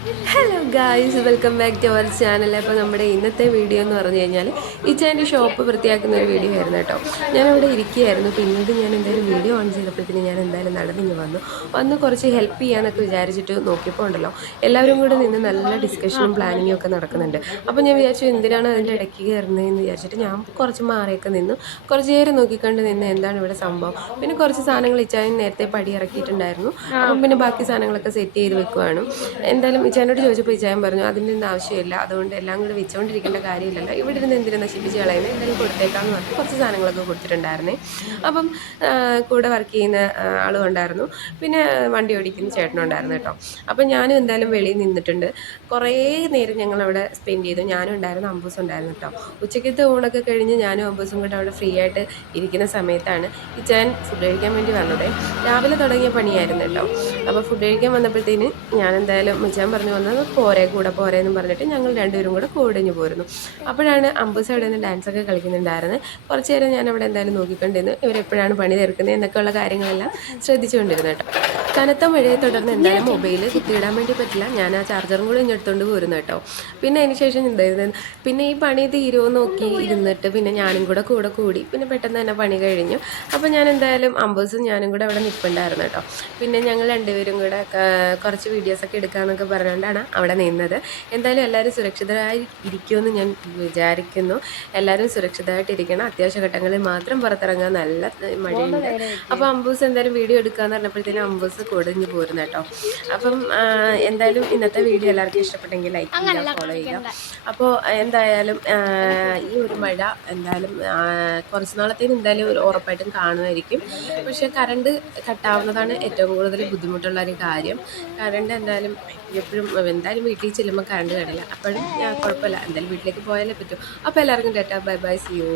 Hello guys, welcome back to our channel. അപ്പോൾ നമ്മുടെ ഇന്നത്തെ വീഡിയോ എന്ന് പറഞ്ഞു കഴിഞ്ഞാൽ ഇച്ചാൻ്റെ ഷോപ്പ് വൃത്തിയാക്കുന്ന ഒരു വീഡിയോ ആയിരുന്നു കേട്ടോ. ഞാനവിടെ ഇരിക്കുകയായിരുന്നു. പിന്നീട് ഞാൻ എന്തായാലും വീഡിയോ ഓൺ ചെയ്തപ്പോഴത്തേന് ഞാൻ എന്തായാലും നടന്നിങ്ങ് വന്ന് കുറച്ച് ഹെൽപ്പ് ചെയ്യാനൊക്കെ വിചാരിച്ചിട്ട് നോക്കിയപ്പോൾ ഉണ്ടല്ലോ, എല്ലാവരും കൂടെ നിന്ന് നല്ല ഡിസ്കഷനും പ്ലാനിങ്ങും ഒക്കെ നടക്കുന്നുണ്ട്. അപ്പോൾ ഞാൻ വിചാരിച്ചു എന്തിനാണ് അതിൻ്റെ ഇടയ്ക്ക് കയറുന്നതെന്ന് വിചാരിച്ചിട്ട് ഞാൻ കുറച്ച് മാറിയൊക്കെ നിന്നു. കുറച്ച് നേരം നോക്കിക്കണ്ട് നിന്ന് എന്താണ് ഇവിടെ സംഭവം. പിന്നെ കുറച്ച് സാധനങ്ങൾ ഇച്ചാൻ നേരത്തെ പടി ഇറക്കിയിട്ടുണ്ടായിരുന്നു. അപ്പം പിന്നെ ബാക്കി സാധനങ്ങളൊക്കെ സെറ്റ് ചെയ്ത് വെക്കുവാണ്. എന്തായാലും ഇച്ചാനോട് ചോദിച്ചപ്പോൾ ഇച്ചായൻ പറഞ്ഞു അതിൻ്റെ ഒന്നും ആവശ്യമില്ല, അതുകൊണ്ട് എല്ലാം കൂടെ വെച്ചുകൊണ്ടിരിക്കേണ്ട കാര്യമില്ലല്ലോ, ഇവിടെ ഇരുന്ന് എന്തിനു നശിപ്പിച്ച് കളയുന്നത്, എന്തായാലും കൊടുത്തേക്കാമെന്ന് പറഞ്ഞ് കുറച്ച് സാധനങ്ങളൊക്കെ കൊടുത്തിട്ടുണ്ടായിരുന്നേ. അപ്പം കൂടെ വർക്ക് ചെയ്യുന്ന ആളും ഉണ്ടായിരുന്നു, പിന്നെ വണ്ടി ഓടിക്കുന്ന ചേട്ടനും ഉണ്ടായിരുന്നു കേട്ടോ. അപ്പം ഞാനും എന്തായാലും വെളിയിൽ നിന്നിട്ടുണ്ട്. കുറേ നേരം ഞങ്ങളവിടെ സ്പെൻഡ് ചെയ്തു. ഞാനും ഉണ്ടായിരുന്നു, അമ്പൂസും ഉണ്ടായിരുന്നു കേട്ടോ. ഉച്ചയ്ക്കത്തെ ഊണൊക്കെ കഴിഞ്ഞ് ഞാനും അമ്പൂസും കൂടെ അവിടെ ഫ്രീ ആയിട്ട് ഇരിക്കുന്ന സമയത്താണ് ഇച്ചാൻ ഫുഡ് കഴിക്കാൻ വേണ്ടി വന്നത്. രാവിലെ തുടങ്ങിയ പണിയായിരുന്നു കേട്ടോ. അപ്പോൾ ഫുഡ് കഴിക്കാൻ വന്നപ്പോഴത്തേന് ഞാൻ എന്തായാലും മിച്ചാൻ പറഞ്ഞു വന്നത് കൂടെ പോരേന്നും പറഞ്ഞിട്ട് ഞങ്ങൾ രണ്ടുപേരും കൂടെ കൂടിഞ്ഞു പോരുന്നു. അപ്പോഴാണ് അമ്പൂസ് അവിടെ നിന്ന് ഡാൻസൊക്കെ കളിക്കുന്നുണ്ടായിരുന്നത്. കുറച്ച് നേരം ഞാൻ അവിടെ എന്തായാലും നോക്കിക്കൊണ്ടിരുന്നു, ഇവരെപ്പോഴാണ് പണി തീർക്കുന്നത് എന്നൊക്കെയുള്ള കാര്യങ്ങളെല്ലാം ശ്രദ്ധിച്ചുകൊണ്ടിരുന്നു കേട്ടോ. കനത്ത മഴയെ തുടർന്ന് എന്തായാലും മൊബൈൽ കുത്തിയിടാൻ വേണ്ടി പറ്റില്ല, ഞാൻ ആ ചാർജറും കൂടി ഇങ്ങെടുത്തോണ്ട് പോരുന്നു കേട്ടോ. പിന്നെ അതിന് ശേഷം എന്തായിരുന്നു, പിന്നെ ഈ പണി തീരുമോ നോക്കി ഇരുന്നിട്ട് പിന്നെ ഞാനും കൂടെ കൂടി പിന്നെ പെട്ടെന്ന് തന്നെ പണി കഴിഞ്ഞു. അപ്പോൾ ഞാൻ എന്തായാലും അമ്പൂസും ഞാനും കൂടെ അവിടെ നിൽപ്പുണ്ടായിരുന്നു കേട്ടോ. പിന്നെ ഞങ്ങൾ രണ്ടുപേരും കൂടെ കുറച്ച് വീഡിയോസൊക്കെ എടുക്കാമെന്നൊക്കെ പറഞ്ഞുകൊണ്ടാണ് അവിടെ നിന്നത്. എന്തായാലും എല്ലാവരും സുരക്ഷിതരായി ഇരിക്കുമെന്ന് ഞാൻ വിചാരിക്കുന്നു. എല്ലാവരും സുരക്ഷിതമായിട്ടിരിക്കണം. അത്യാവശ്യ ഘട്ടങ്ങളിൽ മാത്രം പുറത്തിറങ്ങാൻ, നല്ല മഴയുണ്ട്. അപ്പോൾ അമ്പൂസ് എന്തായാലും വീഡിയോ എടുക്കാമെന്ന് പറഞ്ഞപ്പോഴത്തേനും അമ്പൂസ് കുടഞ്ഞു പോരുന്നു കേട്ടോ. അപ്പം എന്തായാലും ഇന്നത്തെ വീഡിയോ എല്ലാവർക്കും ഇഷ്ടപ്പെട്ടെങ്കിൽ ലൈക്ക് ചെയ്യുക, ഫോളോ ചെയ്യുക. അപ്പോൾ എന്തായാലും ഈ ഒരു മഴ എന്തായാലും കുറച്ച് നാളത്തേന് എന്തായാലും ഉറപ്പായിട്ടും കാണുമായിരിക്കും. പക്ഷെ കറണ്ട് കട്ടാവുന്നതാണ് ഏറ്റവും കൂടുതൽ ബുദ്ധിമുട്ടുള്ള ഒരു കാര്യം. കറണ്ട് എന്തായാലും എപ്പോഴും എന്തായാലും വീട്ടിൽ ചെല്ലുമ്പോൾ കറണ്ട് കാണില്ല. അപ്പോഴും കുഴപ്പമില്ല, എന്തായാലും വീട്ടിലേക്ക് പോയാലേ പറ്റൂ. അപ്പോൾ എല്ലാവർക്കും ടാറ്റാ, ബൈ ബൈ, സി യു.